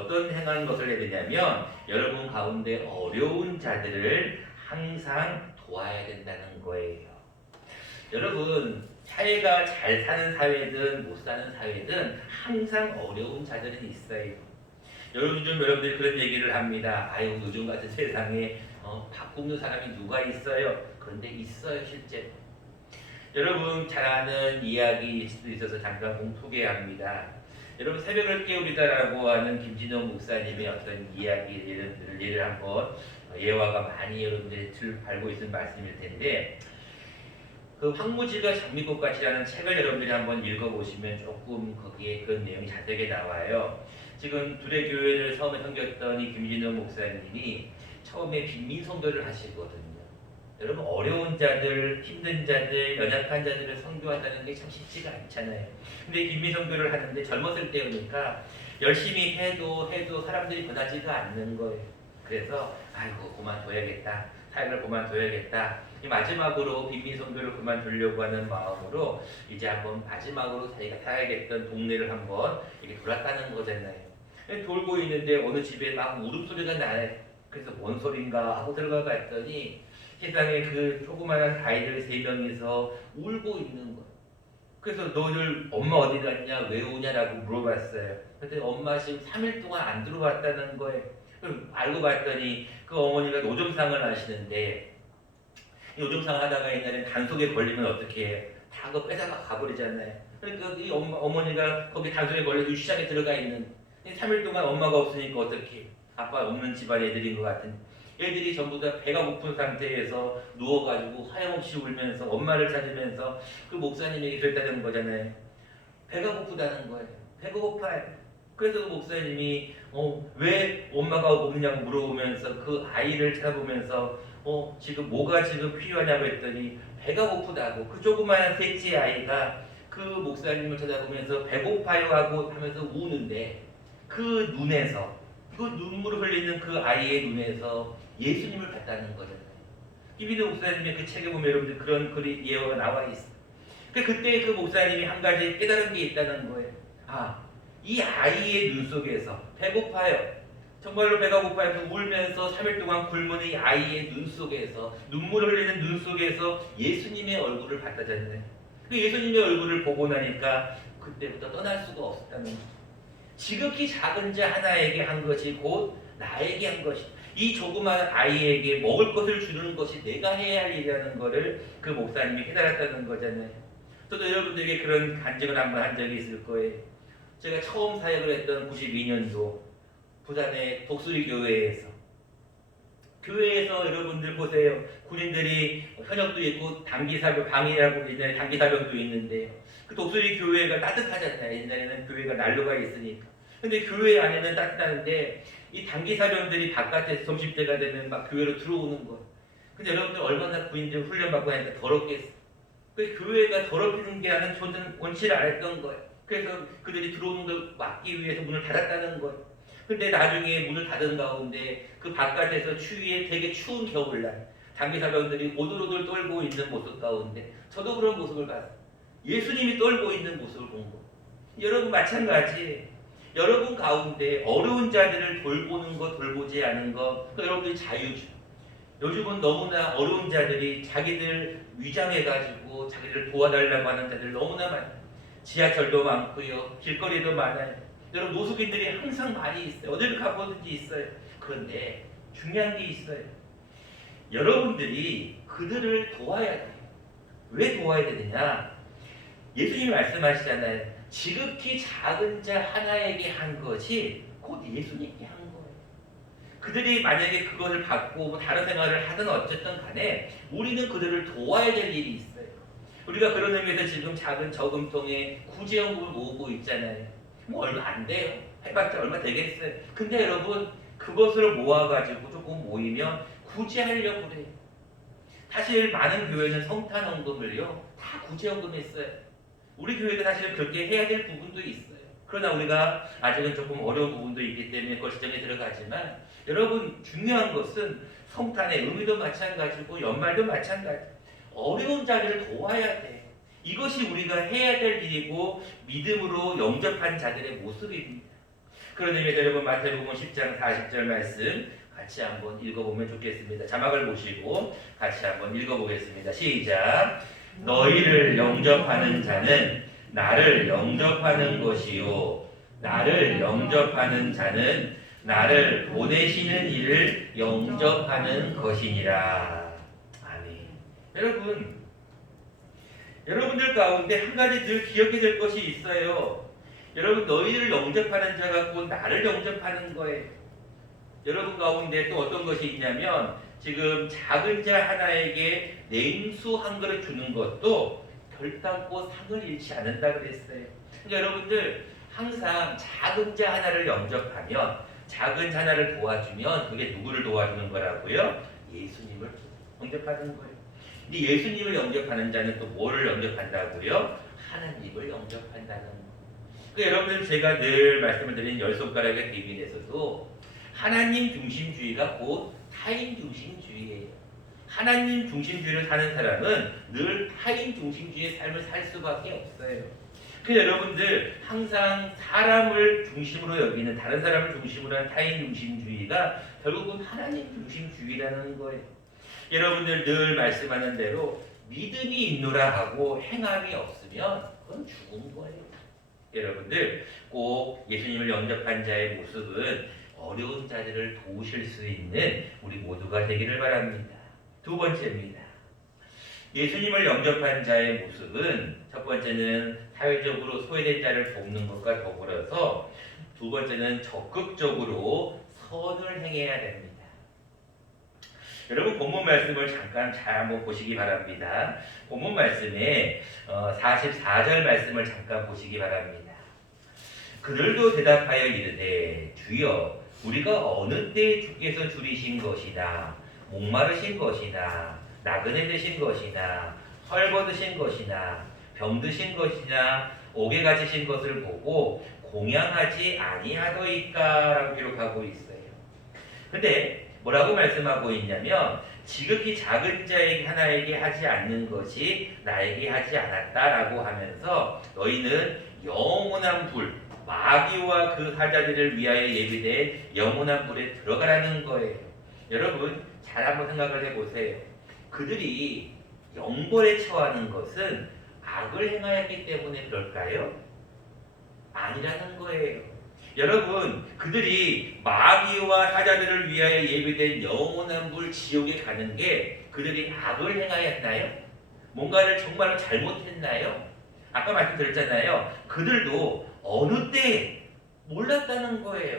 어떤 행한 것을 해야 되냐면 여러분 가운데 어려운 자들을 항상 도와야 된다는 거예요. 여러분 사회가 잘 사는 사회든 못 사는 사회든 항상 어려운 자들은 있어요. 요즘 여러분들이 그런 얘기를 합니다. 아유 요즘 같은 세상에 밥 굶는 사람이 누가 있어요? 그런데 있어요 실제. 여러분 잘 아는 이야기일 수도 있어서 잠깐 소개합니다. 여러분 새벽을 깨우리다라고 하는 김진영 목사님의 어떤 이야기를 예를 한번 예화가 많이 여러분들이 알고 있는 말씀일 텐데 그 황무지가 장미꽃같이라는 책을 여러분들이 한번 읽어보시면 조금 거기에 그런 내용이 자세하게 나와요. 지금 둘의 교회를 처음에 섬겼던 이 김진영 목사님이 처음에 빈민 선교를 하시거든요. 여러분 어려운 자들, 힘든 자들, 연약한 자들을 선교한다는 게 참 쉽지가 않잖아요. 근데 빈민 선교를 하는데 젊었을 때니까 열심히 해도 사람들이 변하지가 않는 거예요. 그래서 아이고 그만둬야겠다. 사역을 그만둬야겠다. 이 마지막으로 빈민 선교를 그만두려고 하는 마음으로 이제 한번 마지막으로 자기가 살아야겠던 동네를 한번 이렇게 돌았다는 거잖아요. 돌고 있는데 어느 집에 막 울음소리가 나요. 그래서 뭔 소린가 하고 들어가 봤더니 세상에 그 조그마한 아이들 3명이서 울고 있는 거예요. 그래서 너희들 엄마 어디 갔냐 왜 우냐라고 물어봤어요. 그랬더니 엄마 지금 3일 동안 안 들어왔다는 거예요. 그럼 알고 봤더니 그 어머니가 노점상을 하시는데 노점상 하다가 옛날에 단속에 걸리면 어떻게 해요? 다 그거 빼다가 가버리잖아요. 그러니까 이 어머니가 거기 단속에 걸려서 시장에 들어가 있는 3일 동안 엄마가 없으니까 어떻게 아빠 없는 집안 애들인 것 같은 애들이 전부 다 배가 고픈 상태에서 누워가지고 하염없이 울면서 엄마를 찾으면서 그 목사님에게 그랬다는 거잖아요. 배가 고프다는 거예요. 배가 고파요. 그래서 그 목사님이 왜 엄마가 없냐고 물어보면서 그 아이를 찾아보면서 지금 뭐가 지금 필요하냐고 했더니 배가 고프다고 그 조그마한 셋째 아이가 그 목사님을 찾아보면서 배고파요 하고 하면서 우는데 그 눈에서 그 눈물을 흘리는 그 아이의 눈에서 예수님을 봤다는 거잖아요. 이비도 목사님의 그 책에 보면 여러분들 그런 글이 예화가 나와 있어요. 그때 그 목사님이 한 가지 깨달은 게 있다는 거예요. 이 아이의 눈 속에서 배고파요. 정말로 배가 고파요. 울면서 3일 동안 굶은 이 아이의 눈 속에서 눈물을 흘리는 눈 속에서 예수님의 얼굴을 봤다잖아요. 그 예수님의 얼굴을 보고 나니까 그때부터 떠날 수가 없었다는 거죠. 지극히 작은 자 하나에게 한 것이 곧 나에게 한 것이 이 조그만 아이에게 먹을 것을 주는 것이 내가 해야 할 일이라는 것을 그 목사님이 깨달았다는 거잖아요. 저도 여러분들에게 그런 간증을 한번 한 적이 있을 거예요. 제가 처음 사역을 했던 92년도 부산의 독수리 교회에서 여러분들 보세요. 군인들이 현역도 있고 단기사병 방이라고 옛날에 단기사병도 있는데 그 독수리 교회가 따뜻하잖아요. 옛날에는 교회가 난로가 있으니까. 근데 교회 안에는 따뜻한데 이 단기사병들이 바깥에서 점심때가 되면 막 교회로 들어오는 거예요. 근데 여러분들 얼마나 군인들 훈련받고 하니까 더럽겠어요. 그 교회가 더럽히는 게 나는 저는 원치를 안 했던 거예요. 그래서 그들이 들어오는 걸 막기 위해서 문을 닫았다는 거예요. 근데 나중에 문을 닫은 가운데 그 바깥에서 추위에 되게 추운 겨울날 단기사병들이 오돌오돌 떨고 있는 모습 가운데 저도 그런 모습을 봤어요. 예수님이 떨고 있는 모습을 본 거예요. 여러분 마찬가지 여러분 가운데 어려운 자들을 돌보는 것 돌보지 않은 것 여러분들이 자유주. 요즘은 너무나 어려운 자들이 자기들 위장해가지고 자기들 도와달라고 하는 자들 너무나 많아요. 지하철도 많고요. 길거리도 많아요. 여러분 노숙인들이 항상 많이 있어요. 어디를 가보든지 있어요. 그런데 중요한 게 있어요. 여러분들이 그들을 도와야 돼요. 왜 도와야 되느냐? 예수님이 말씀하시잖아요. 지극히 작은 자 하나에게 한 것이 곧 예수님께 한 거예요. 그들이 만약에 그것을 받고 다른 생활을 하든 어쨌든 간에 우리는 그들을 도와야 될 일이 있어요. 우리가 그런 의미에서 지금 작은 저금통에 구제연금을 모으고 있잖아요. 뭐 얼마 안 돼요. 해봤자 얼마 되겠어요. 근데 여러분 그것을 모아가지고 조금 모이면 구제하려고 그래요. 사실 많은 교회는 성탄헌금을요 다 구제연금에 써요. 우리 교회도 사실 그렇게 해야 될 부분도 있어요. 그러나 우리가 아직은 조금 어려운 부분도 있기 때문에 그걸 시정에 들어가지만 여러분 중요한 것은 성탄의 의미도 마찬가지고 연말도 마찬가지. 어려운 자들을 도와야 돼. 이것이 우리가 해야 될 일이고 믿음으로 영접한 자들의 모습입니다. 그런 의미에서 여러분 마태복음 10장 40절 말씀 같이 한번 읽어보면 좋겠습니다. 자막을 보시고 같이 한번 읽어보겠습니다. 시작. 너희를 영접하는 자는 나를 영접하는 것이요 나를 영접하는 자는 나를 보내시는 이를 영접하는 것이니라. 아멘. 여러분들 가운데 한 가지 늘 기억해야 될 것이 있어요. 여러분 너희를 영접하는 자가 곧 나를 영접하는 거예요. 여러분 가운데 또 어떤 것이 있냐면 지금 작은 자 하나에게 냉수 한 그릇 주는 것도 결단코 상을 잃지 않는다 그랬어요. 그러니까 여러분들 항상 작은 자 하나를 영접하면 작은 자 하나를 도와주면 그게 누구를 도와주는 거라고요? 예수님을 영접하는 거예요. 근데 예수님을 영접하는 자는 또 뭐를 영접한다고요? 하나님을 영접한다는 거예요. 그러니까 여러분들 제가 늘 말씀을 드린 열 손가락의 비밀에서도 하나님 중심주의가 곧 타인 중심주의예요. 하나님 중심주의를 사는 사람은 늘 타인 중심주의의 삶을 살 수밖에 없어요. 그래서 여러분들 항상 사람을 중심으로 여기는 다른 사람을 중심으로 하는 타인 중심주의가 결국은 하나님 중심주의라는 거예요. 여러분들 늘 말씀하는 대로 믿음이 있노라 하고 행함이 없으면 그건 죽은 거예요. 여러분들 꼭 예수님을 영접한 자의 모습은 어려운 자들을 도우실 수 있는 우리 모두가 되기를 바랍니다. 두 번째입니다. 예수님을 영접한 자의 모습은 첫 번째는 사회적으로 소외된 자를 돕는 것과 더불어서 두 번째는 적극적으로 선을 행해야 됩니다. 여러분 본문 말씀을 잠깐 잘 한번 보시기 바랍니다. 본문 말씀에 44절 말씀을 잠깐 보시기 바랍니다. 그들도 대답하여 이르되 주여 우리가 어느 때에 주께서 줄이신 것이나 목마르신 것이나 나그네 되신 것이나 헐벗으신 것이나 병드신 것이나 옥에 갇히신 것을 보고 공양하지 아니하더이까 라고 기록하고 있어요. 근데 뭐라고 말씀하고 있냐면 지극히 작은 자에게 하나에게 하지 않는 것이 나에게 하지 않았다라고 하면서 너희는 영원한 불 마귀와 그 사자들을 위하여 예비된 영원한 불에 들어가라는 거예요. 여러분 잘 한번 생각을 해보세요. 그들이 영벌에 처하는 것은 악을 행하였기 때문에 그럴까요? 아니라는 거예요. 여러분 그들이 마귀와 사자들을 위하여 예비된 영원한 불 지옥에 가는 게 그들이 악을 행하였나요? 뭔가를 정말로 잘못했나요? 아까 말씀드렸잖아요. 그들도 어느 때 몰랐다는 거예요.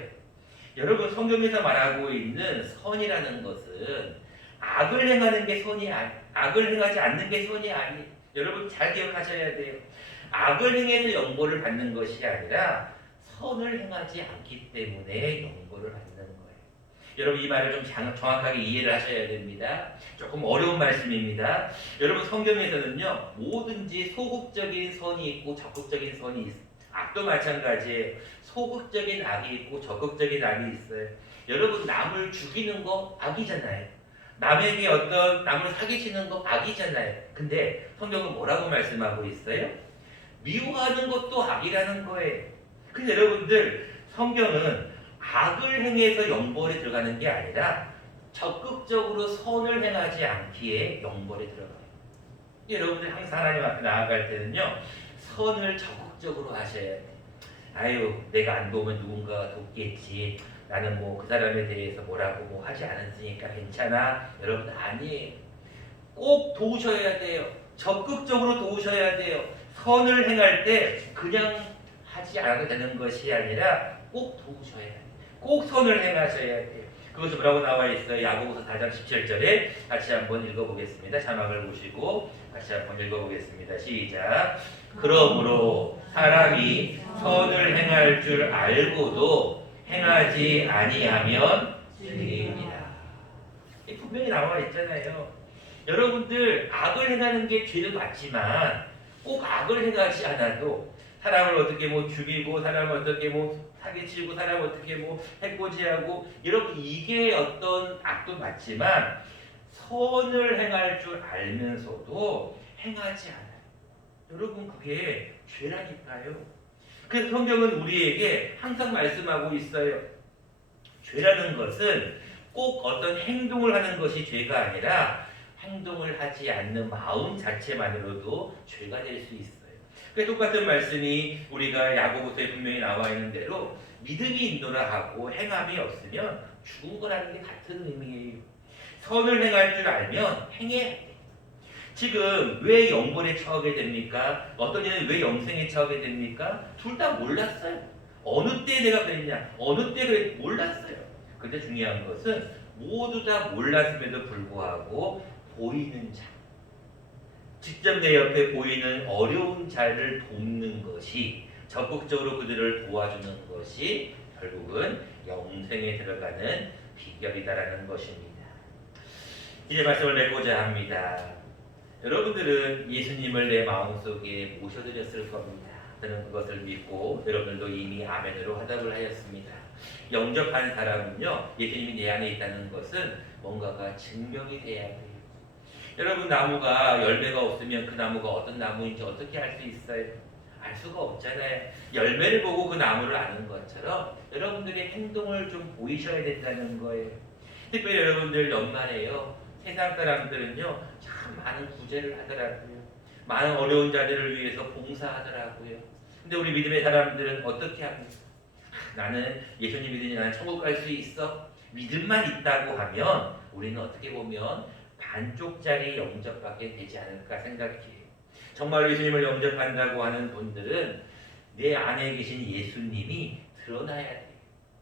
여러분 성경에서 말하고 있는 선이라는 것은 악을 행하는 게 선이 악을 행하지 않는 게 선이 아니에요. 여러분 잘 기억하셔야 돼요. 악을 행해서 영벌을 받는 것이 아니라 선을 행하지 않기 때문에 영벌을 받는 거예요. 여러분 이 말을 좀 정확하게 이해를 하셔야 됩니다. 조금 어려운 말씀입니다. 여러분 성경에서는요 뭐든지 소극적인 선이 있고 적극적인 선이 있어요. 악도 마찬가지예요. 소극적인 악이 있고 적극적인 악이 있어요. 여러분 남을 죽이는 거 악이잖아요. 남에게 어떤 남을 사기치는 거 악이잖아요. 근데 성경은 뭐라고 말씀하고 있어요? 미워하는 것도 악이라는 거예요. 근데 여러분들 성경은 악을 행해서 영벌에 들어가는 게 아니라 적극적으로 선을 행하지 않기에 영벌에 들어가요. 여러분들 항상 하나님 앞에 나아갈 때는요 선을 적극적으로 하셔야 돼요. 아유 내가 안 도우면 누군가가 돕겠지. 나는 뭐 그 사람에 대해서 뭐라고 뭐 하지 않았으니까 괜찮아. 여러분 아니에요. 꼭 도우셔야 돼요. 적극적으로 도우셔야 돼요. 선을 행할 때 그냥 하지 않아도 되는 것이 아니라 꼭 도우셔야 돼요. 꼭 선을 행하셔야 돼요. 그것이 뭐라고 나와 있어요? 야고보서 4장 17절에 같이 한번 읽어보겠습니다. 자막을 보시고 같이 한번 읽어보겠습니다. 시작. 그러므로 사람이 선을 행할 줄 알고도 행하지 아니하면 죄입니다. 분명히 나와 있잖아요. 여러분들 악을 행하는 게 죄는 맞지만 꼭 악을 행하지 않아도 사람을 어떻게 뭐 죽이고 사람을 어떻게 뭐 사기치고 사람을 어떻게 뭐 해코지하고 여러분 이게 어떤 악도 맞지만 선을 행할 줄 알면서도 행하지 않아요. 여러분 그게 죄라니까요. 그래서 성경은 우리에게 항상 말씀하고 있어요. 죄라는 것은 꼭 어떤 행동을 하는 것이 죄가 아니라 행동을 하지 않는 마음 자체만으로도 죄가 될 수 있어요. 그 똑같은 말씀이 우리가 야고보서에 분명히 나와 있는 대로 믿음이 있노라 하고 행함이 없으면 죽은 거라는 게 같은 의미예요. 선을 행할 줄 알면 행해야 돼. 지금 왜 영벌에 처하게 됩니까? 어떤 이는 왜 영생에 처하게 됩니까? 둘 다 몰랐어요. 어느 때 내가 그랬냐? 어느 때 그랬 몰랐어요. 근데 중요한 것은 모두 다 몰랐음에도 불구하고 보이는 자, 직접 내 옆에 보이는 어려운 자를 돕는 것이, 적극적으로 그들을 도와주는 것이 결국은 영생에 들어가는 비결이다라는 것입니다. 이제 말씀을 맺고자 합니다. 여러분들은 예수님을 내 마음속에 모셔드렸을 겁니다. 저는 그것을 믿고 여러분들도 이미 아멘으로 화답을 하였습니다. 영접한 사람은요, 예수님이 내 안에 있다는 것은 뭔가가 증명이 돼야 돼요. 여러분, 나무가 열매가 없으면 그 나무가 어떤 나무인지 어떻게 알 수 있어요? 알 수가 없잖아요. 열매를 보고 그 나무를 아는 것처럼 여러분들의 행동을 좀 보이셔야 된다는 거예요. 특별히 여러분들 연말에요, 세상 사람들은요 참 많은 구제를 하더라고요. 많은 어려운 자들을 위해서 봉사하더라고요. 근데 우리 믿음의 사람들은 어떻게 합니까? 나는 예수님 믿으니 나는 천국 갈 수 있어. 믿음만 있다고 하면 우리는 어떻게 보면 반쪽짜리 영접밖에 되지 않을까 생각해요. 정말 예수님을 영접한다고 하는 분들은 내 안에 계신 예수님이 드러나야 돼요.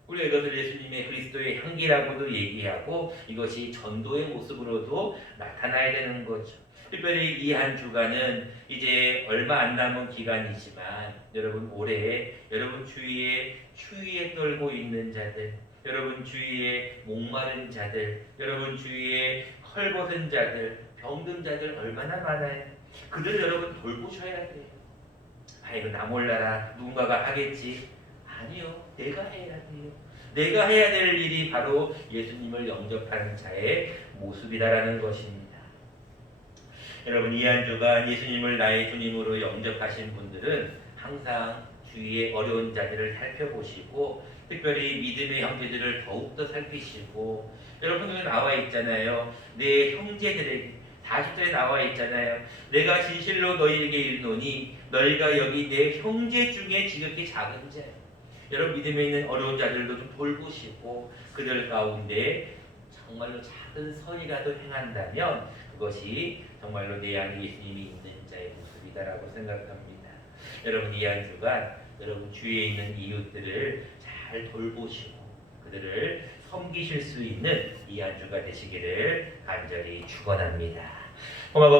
우리가 이것을 예수님의 그리스도의 향기라고도 얘기하고 이것이 전도의 모습으로도 나타나야 되는 거죠. 특별히 이 한 주간은 이제 얼마 안 남은 기간이지만 여러분 올해 여러분 주위에 추위에 떨고 있는 자들, 여러분 주위에 목마른 자들, 여러분 주위에 헐벗은 자들, 병든 자들 얼마나 많아요. 그들 여러분 돌보셔야 돼요. 아이고 나 몰라라 누군가가 하겠지. 아니요, 내가 해야 돼요. 내가 해야 될 일이 바로 예수님을 영접하는 자의 모습이다라는 것입니다. 여러분, 이 한 주간 예수님을 나의 주님으로 영접하신 분들은 항상 주위의 어려운 자들을 살펴보시고 특별히 믿음의 형제들을 더욱더 살피시고, 여러분들 나와 있잖아요. 내 형제들에게 40절에 나와 있잖아요. 내가 진실로 너희에게 이르노니 너희가 여기 내 형제 중에 지극히 작은 자, 여러분 믿음에 있는 어려운 자들도 좀 돌보시고 그들 가운데 정말로 작은 선이라도 행한다면 그것이 정말로 내 안에 예수님이 있는 자의 모습이다라고 생각합니다. 여러분 이 한 주간 여러분 주위에 있는 이웃들을 잘 돌보시고 그들을 섬기실 수 있는 이 한 주가 되시기를 간절히 축원합니다. 고마워.